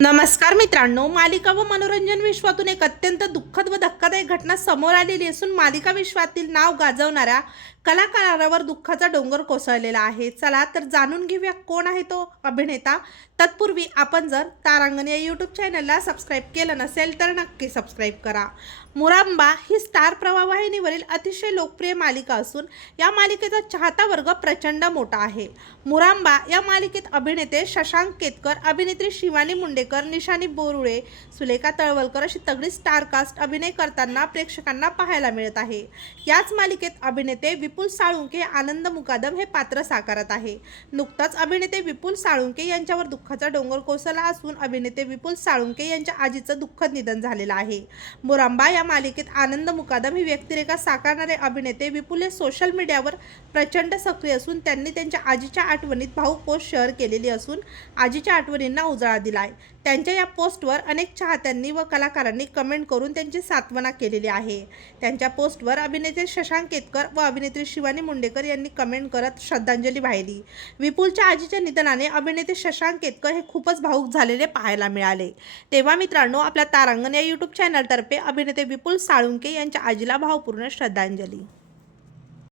नमस्कार मित्रांनो मालिका व मनोरंजन विश्वातून एक अत्यंत दुःखद व धक्कादायक घटना समोर आलेली असून मालिका विश्वातील नाव गाजवणाऱ्या कलाकारावर दुःखाचा डोंगर कोसळलेला आहे. चला तर जाणून घेऊया कोण आहे तो अभिनेता. तत्पूर्वी आपण जर तारांगण या यूट्यूब चॅनलला सबस्क्राईब केलं नसेल तर नक्की सबस्क्राईब करा. मुरांबा ही स्टार प्रवाहिनीवरील अतिशय लोकप्रिय मालिका असून या मालिकेचा चाहता वर्ग प्रचंड मोठा आहे. मुरांबा या मालिकेत अभिनेते शशांक केतकर अभिनेत्री शिवानी मुंडेकर निशानी बोरुळे सुलेखा तळवलकर अशी तगडी स्टारकास्ट अभिनय करताना प्रेक्षकांना पाहायला मिळत आहे. याच मालिकेत अभिनेते विपुल साळुंके आनंद मुकादम हे पात्र साकारत आहे. नुकताच अभिनेते विपुल साळुंके यांच्यावर दुःखाचा डोंगर कोसळला असून अभिनेते विपुल साळुंके यांच्या आजीचं दुःखद निधन झालेलं आहे. मुरांबा या मालिकेत आनंद मुकादम ही व्यक्तिरेखा साकारणारे अभिनेते विपुल हे सोशल मीडियावर प्रचंड सक्रिय असून त्यांनी त्यांच्या आजीच्या आठवणीत भाऊ पोस्ट शेअर केलेली असून आजीच्या आठवणींना उजाळा दिला आहे त्यांच्या या पोस्टवर अनेक चाहत्यांनी व कलाकारांनी कमेंट करून त्यांची सांत्वना केलेली आहे. त्यांच्या पोस्टवर अभिनेते शशांक केतकर व अभिनेत्री शिवानी मुंडेकर यांनी कमेंट करत श्रद्धांजली वाहिली. विपुलच्या आजीच्या निधनाने अभिनेते शशांक केतकर हे खूपच भाऊक झालेले पाहायला मिळाले. तेव्हा मित्रांनो आपल्या तारांगण या यूट्यूब चॅनलतर्फे अभिनेते विपुल साळुंके यांच्या आजीला भावपूर्ण श्रद्धांजली.